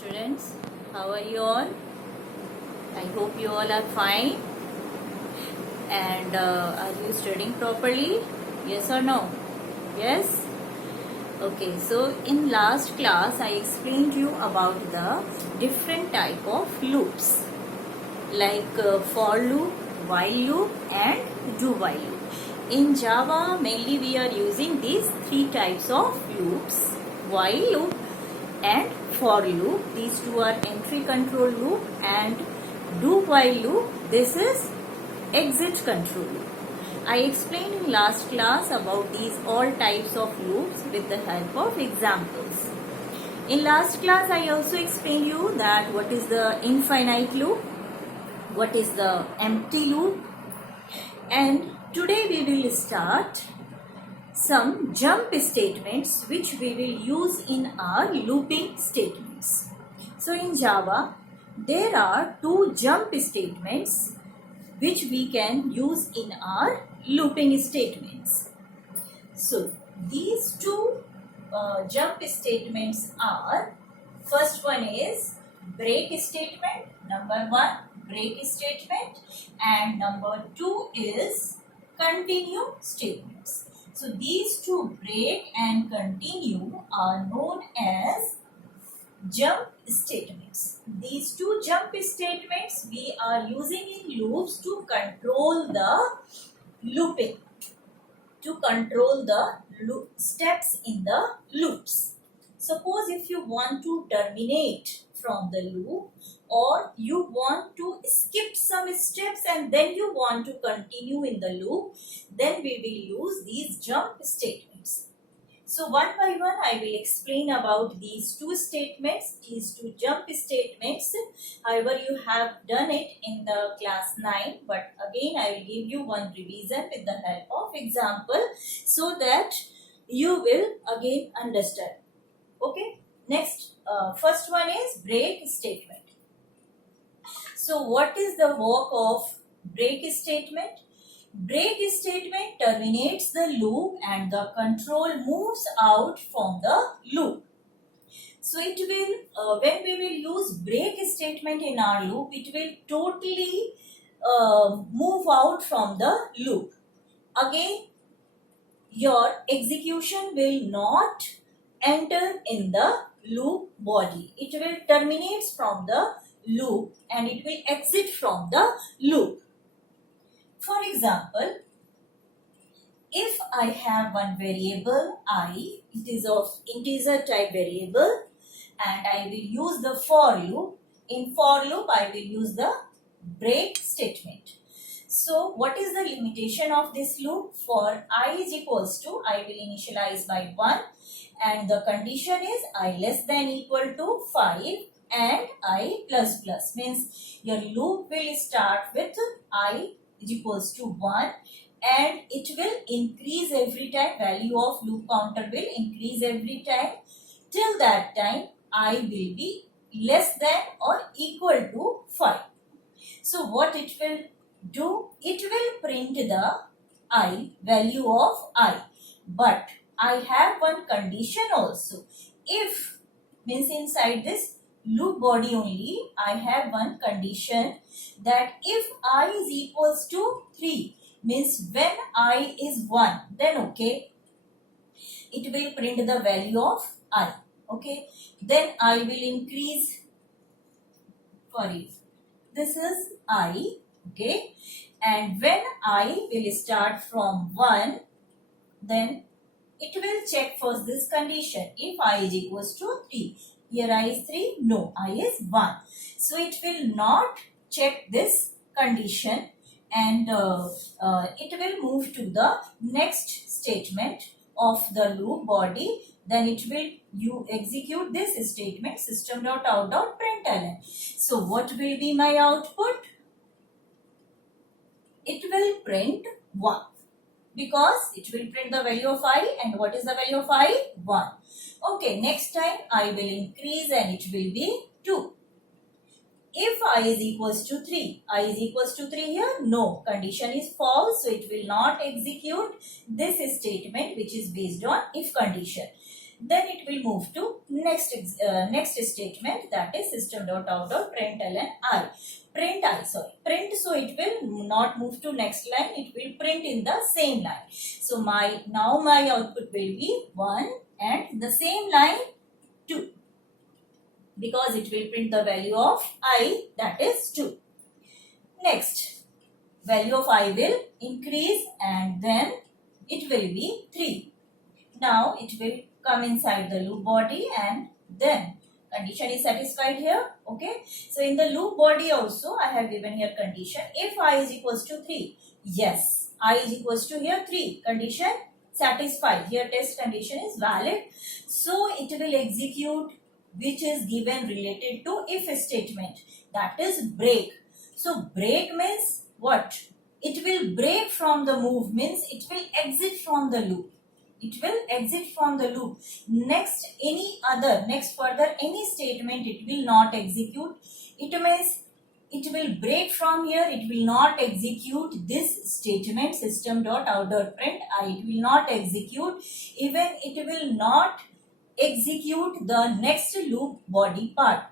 students, how are you all? I hope you all are fine. And are you studying properly? Yes or no? Yes? Okay, so in last class I explained you about the different type of loops like for loop, while loop and do while loop. In Java mainly we are using these three types of loops, while loop and for loop. These two are entry control loop, and do while loop, this is exit control loop. I explained in last class about these all types of loops with the help of examples. In last class I also explained you that what is the infinite loop, what is the empty loop, and today we will start some jump statements which we will use in our looping statements. So in Java, there are two jump statements which we can use in our looping statements. So these two jump statements are, first one is break statement, number one break statement, and number two is continue statements. So these two, break and continue, are known as jump statements. These two jump statements we are using in loops to control the looping, to control the steps in the loops. Suppose if you want to terminate from the loop, or you want to skip some steps and then you want to continue in the loop, then we will use these jump statements. So one by one I will explain about these two statements, these two jump statements. However, you have done it in the class 9, but again I will give you one revision with the help of example so that you will again understand. Okay, next, first one is break statement. So what is the work of break statement? Break statement terminates the loop and the control moves out from the loop. So it will, when we will use break statement in our loop, it will totally move out from the loop. Again, your execution will not enter in the loop body. It will terminate from the loop and it will exit from the loop. For example, if I have one variable I, it is of integer type variable, and I will use the for loop. In for loop, I will use the break statement. So, what is the limitation of this loop? For I is equals to, I will initialize by 1, and the condition is I less than equal to 5 and I plus plus. Means your loop will start with I is equals to 1 and it will increase every time. Value of loop counter will increase every time till that time I will be less than or equal to 5. So what it will do? It will print the I, value of I. But I have one condition also. If, means inside this loop body only, I have one condition that if I is equals to 3, means when I is 1, then okay, it will print the value of I. Okay, then I will increase, sorry, this is I, okay, and when I will start from 1, then it will check first this condition. If I is equals to 3, here I is 3, no, I is 1. So it will not check this condition and it will move to the next statement of the loop body. Then it will, you execute this statement, system.out.println. So what will be my output? It will print 1. Because it will print the value of I, and what is the value of I? 1. Okay, next time I will increase and it will be 2. If I is equals to 3, I is equals to 3 here? No, condition is false, so it will not execute this statement which is based on if condition. Then it will move to next statement, that is system.out.println I. Print I, sorry, print, so it will not move to next line, it will print in the same line. So now my output will be 1 and the same line 2, because it will print the value of I, that is 2. Next, value of I will increase and then it will be 3. Now it will come inside the loop body and then condition is satisfied here. Okay. So in the loop body also I have given here condition. If I is equals to 3. Yes. I is equals to here 3. Condition satisfied. Here test condition is valid. So it will execute which is given related to if statement. That is break. So break means what? It will break from the move, means it will exit from the loop. It will exit from the loop. Next further any statement it will not execute. It means it will break from here. It will not execute this statement system.out.print I. It will not execute. Even it will not execute the next loop body part.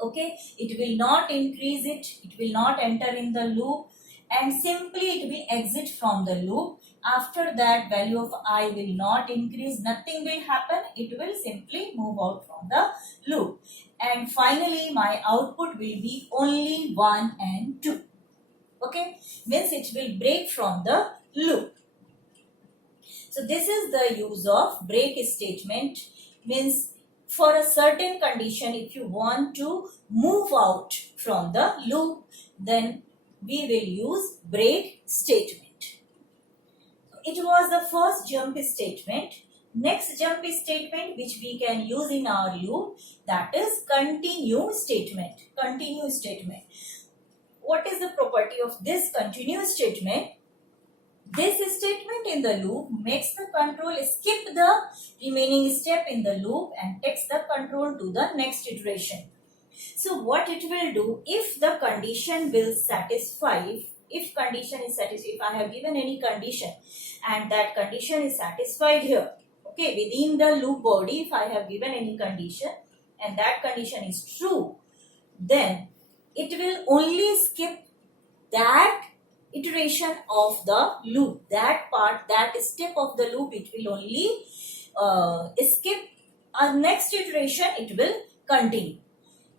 Okay, it will not increase it. It will not enter in the loop. And simply it will exit from the loop. After that, value of I will not increase, nothing will happen, it will simply move out from the loop. And finally, my output will be only 1 and 2. Okay, means it will break from the loop. So this is the use of break statement, means for a certain condition, if you want to move out from the loop, then we will use break statement. It was the first jump statement. Next jump statement which we can use in our loop, that is continue statement. Continue statement. What is the property of this continue statement? This statement in the loop makes the control skip the remaining step in the loop and takes the control to the next iteration. So what it will do, if the condition will satisfy, if condition is satisfied, if I have given any condition and that condition is satisfied here, okay, within the loop body, if I have given any condition and that condition is true, then it will only skip that iteration of the loop, that part, that step of the loop, it will only skip. Next iteration it will continue.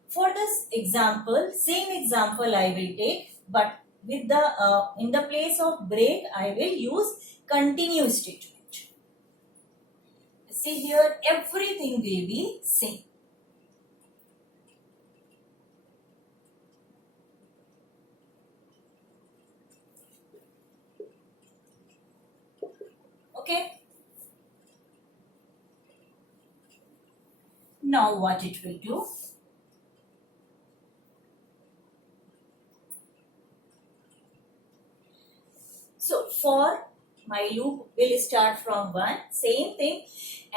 For this example, same example I will take, but with the in the place of break I will use continue statement. See here, everything will be same. Okay. Now what it will do? So for my loop will start from 1, same thing,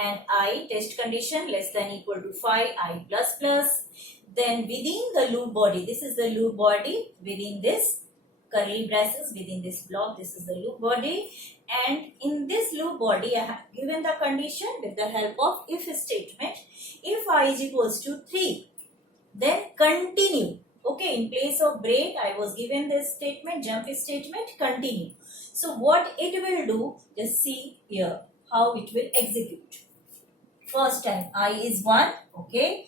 and I test condition less than equal to 5, I plus plus. Then within the loop body, this is the loop body, within this curly braces, within this block, this is the loop body, and in this loop body I have given the condition with the help of if statement. If I is equals to 3, then continue. Okay, in place of break I was given this statement, jump statement, continue. So what it will do, just see here how it will execute. First time I is 1, okay.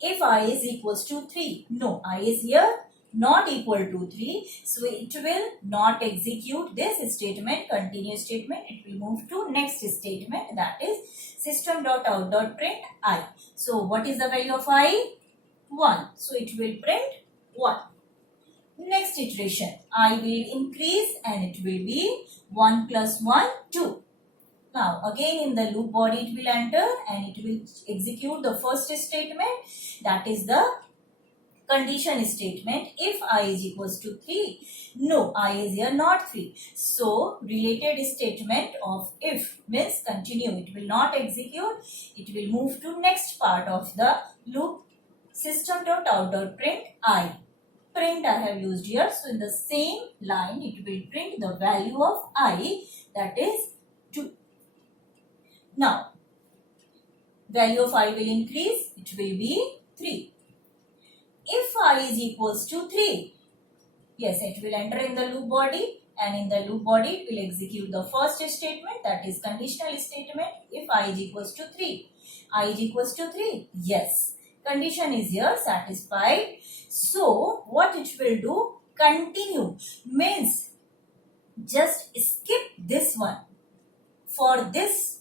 If I is equals to 3, no, I is here not equal to 3, so it will not execute this statement, continue statement. It will move to next statement, that is system.out.print I. So what is the value of I? 1. So it will print 1. Next iteration, I will increase and it will be 1 plus 1, 2. Now again in the loop body it will enter and it will execute the first statement, that is the condition statement. If I is equals to 3, no, I is here not 3. So related statement of if means continue, it will not execute, it will move to next part of the loop, system.out.print I. Print I have used here, so in the same line it will print the value of I, that is 2. Now value of I will increase, it will be 3. If I is equals to 3, yes, it will enter in the loop body, and in the loop body it will execute the first statement, that is conditional statement. If I is equals to 3, I is equals to 3, yes, condition is here satisfied. So what it will do, continue, means just skip this one. For this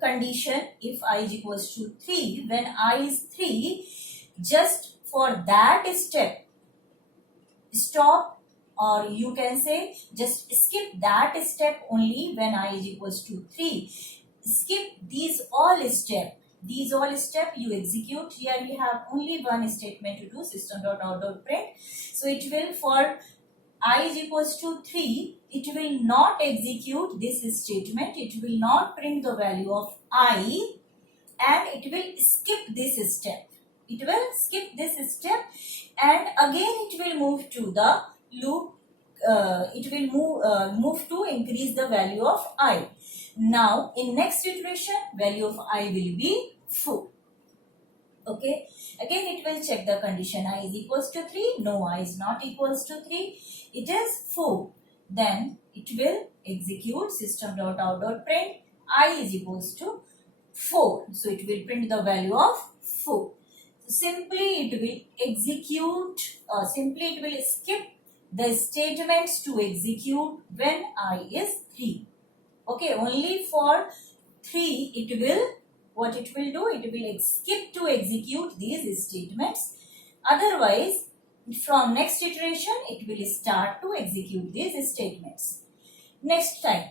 condition, if I is equals to 3, when I is 3, just for that step, stop, or you can say just skip that step only when I is equals to 3. Skip these all step. These all step you execute. Here we have only one statement to do, system.out.print. So it will, for I is equals to 3, it will not execute this statement. It will not print the value of I, and it will skip this step. It will skip this step, and again it will move to the loop. It will move to increase the value of I. Now in next iteration, value of I will be 4. Okay, again it will check the condition, I is equals to 3, no, I is not equals to 3, it is 4. Then it will execute system.out.print I is equals to 4. So it will print the value of 4. So simply it will execute, simply it will skip the statements to execute when I is 3. Okay, only for 3 it will, what it will do, it will skip to execute these statements. Otherwise, from next iteration, it will start to execute these statements. Next time,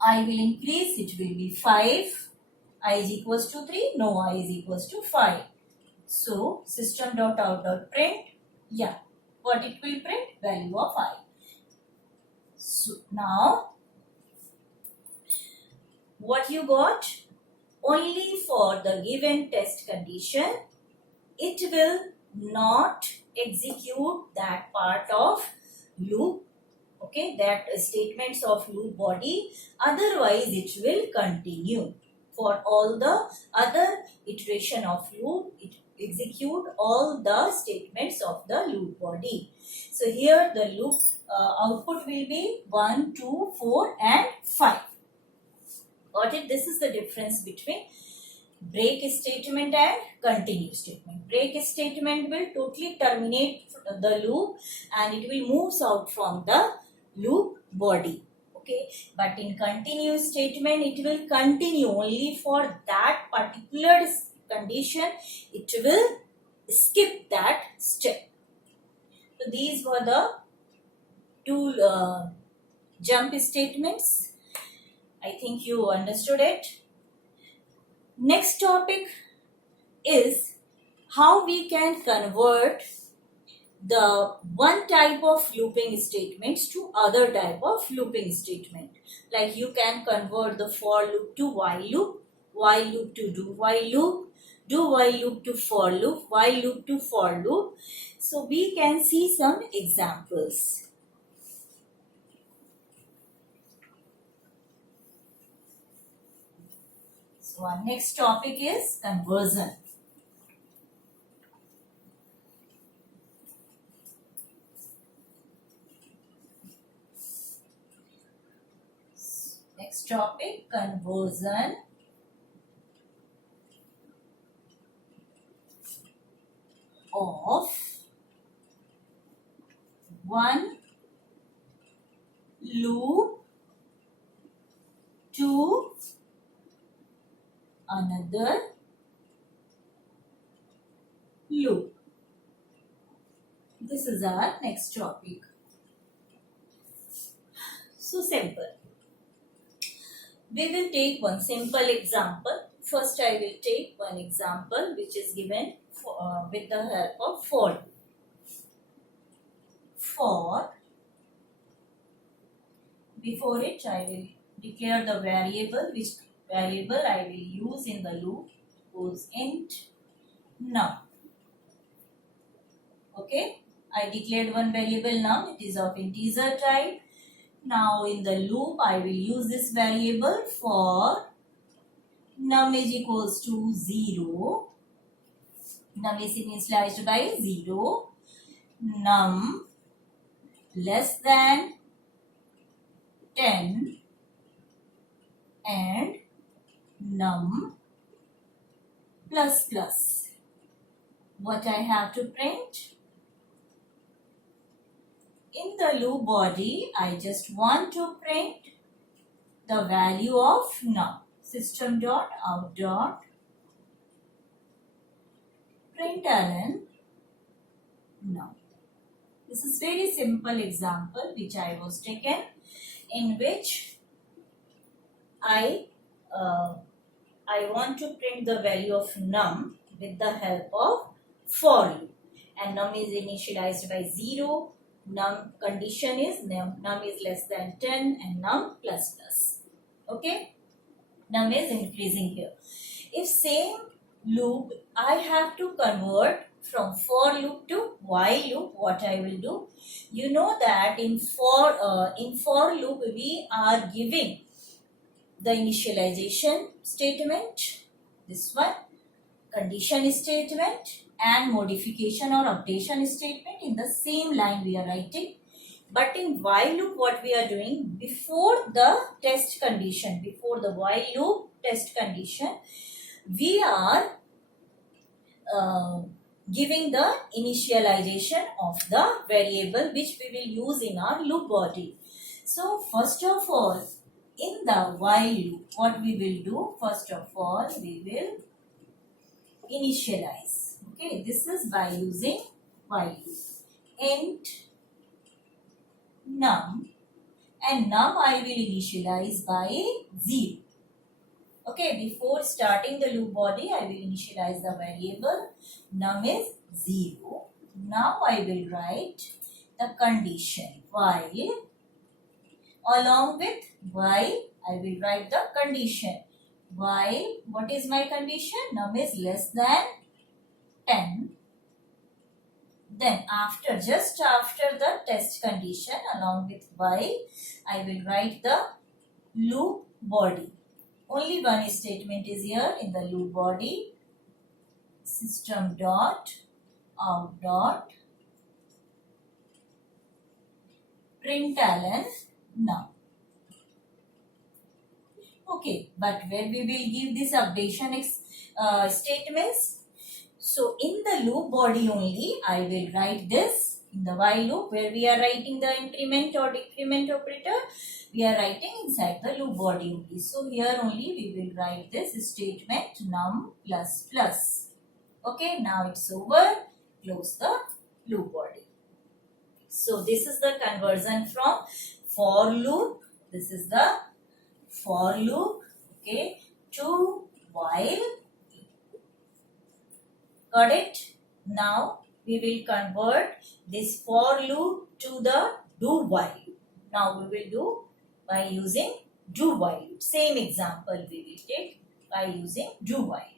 I will increase, it will be 5. I is equals to 3, no, I is equals to 5. So, system.out.print, yeah, what it will print? Value of I. So, now, what you got? Only for the given test condition, it will not execute that part of loop, okay, that statements of loop body. Otherwise, it will continue. For all the other iteration of loop, it execute all the statements of the loop body. So here the loop output will be 1, 2, 4 and 5. Got it? This is the difference between break statement and continue statement. Break statement will totally terminate the loop and it will move out from the loop body. Okay, but in continue statement, it will continue only for that particular condition. It will skip that step. So these were the two jump statements. I think you understood it. Next topic is how we can convert the one type of looping statements to other type of looping statement. Like you can convert the for loop to while loop to do while loop to for loop, while loop to for loop. So we can see some examples. So our next topic is conversion. Next topic, conversion of one loop to another loop. This is our next topic. So simple. We will take one simple example. First, I will take one example which is given with the help of for. For, before it, I will declare the variable, which variable I will use in the loop, goes int num. Okay, I declared one variable num, it is of integer type. Now in the loop I will use this variable for num is equals to 0. Num is initialized by 0. Num less than 10 and num plus plus. What I have to print? In the loop body, I just want to print the value of num. System dot out dot println num. This is very simple example which I was taken, in which I want to print the value of num with the help of for loop, and num is initialized by 0. Num condition is num is less than 10 and num plus plus. Okay, num is increasing here. If same loop I have to convert from for loop to while loop, what I will do? You know that in for loop we are giving the initialization statement, this one, condition statement and modification or updation statement in the same line we are writing. But in while loop, what we are doing, before the test condition, before the while loop test condition, we are giving the initialization of the variable which we will use in our loop body. So first of all, in the while loop, what we will do, first of all, we will initialize. Okay, this is by using while loop. Int num, and num I will initialize by 0. Okay, before starting the loop body, I will initialize the variable. Num is 0. Now I will write the condition while. Along with while, I will write the condition. While, what is my condition? Num is less than 10. Then just after the test condition, along with while, I will write the loop body. Only one statement is here in the loop body. System dot out dot println num. Okay, but where we will give this updation statements? So in the loop body only, I will write this. In the while loop, where we are writing the increment or decrement operator, we are writing inside the loop body only. So here only we will write this statement num plus plus. Okay, now it's over. Close the loop body. So this is the conversion from for loop. This is the for loop, okay, to while. Got it? Now we will convert this for loop to the do while. Now we will do by using do while. Same example we will take by using do while.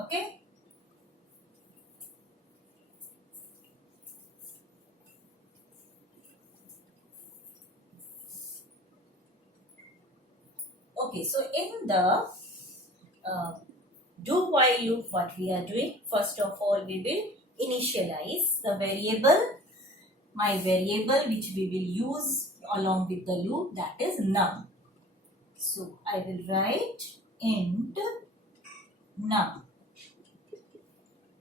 Okay? Okay, so in the do while loop, what we are doing, first of all, we will initialize the variable, my variable which we will use along with the loop, that is num. So I will write int num.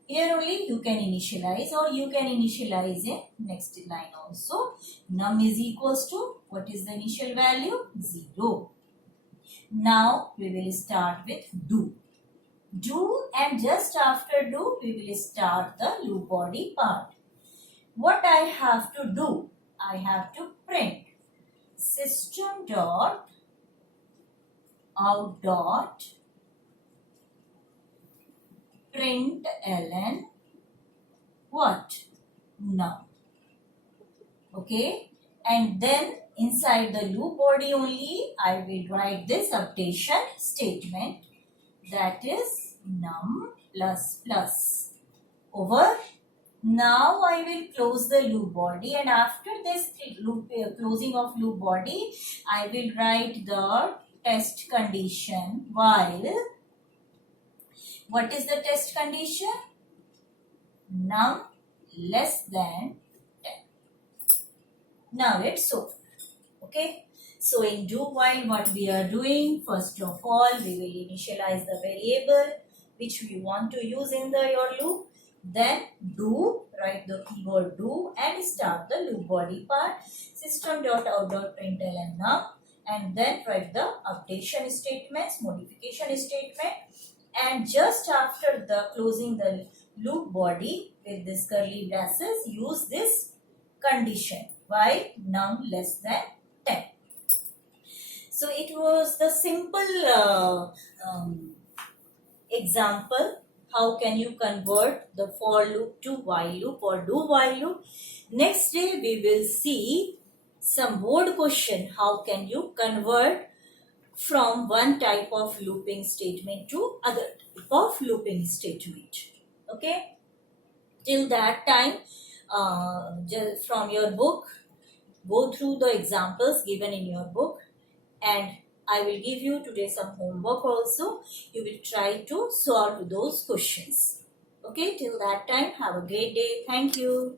Here only you can initialize, or you can initialize in next line also. Num is equals to, what is the initial value? 0. Now we will start with do. Do, and just after do we will start the loop body part. What I have to do? I have to print system dot out dot println what? Num. Okay, and then inside the loop body only I will write this updation statement, that is num plus plus. Over. Now I will close the loop body, and after this closing of loop body, I will write the test condition while What is the test condition? Num less than 10. Now it's over. Okay. So in do while, what we are doing, first of all, we will initialize the variable which we want to use in your loop. Then do, write the keyword do and start the loop body part. System.out.println num, and then write the updation statements, modification statement, and just after the closing the loop body with this curly braces, use this condition while num less than 10. So it was the simple example. How can you convert the for loop to while loop or do while loop? Next day we will see some board question. How can you convert from one type of looping statement to other type of looping statement? Okay. Till that time, just from your book, go through the examples given in your book, and I will give you today some homework also. You will try to solve those questions. Okay, till that time, have a great day. Thank you.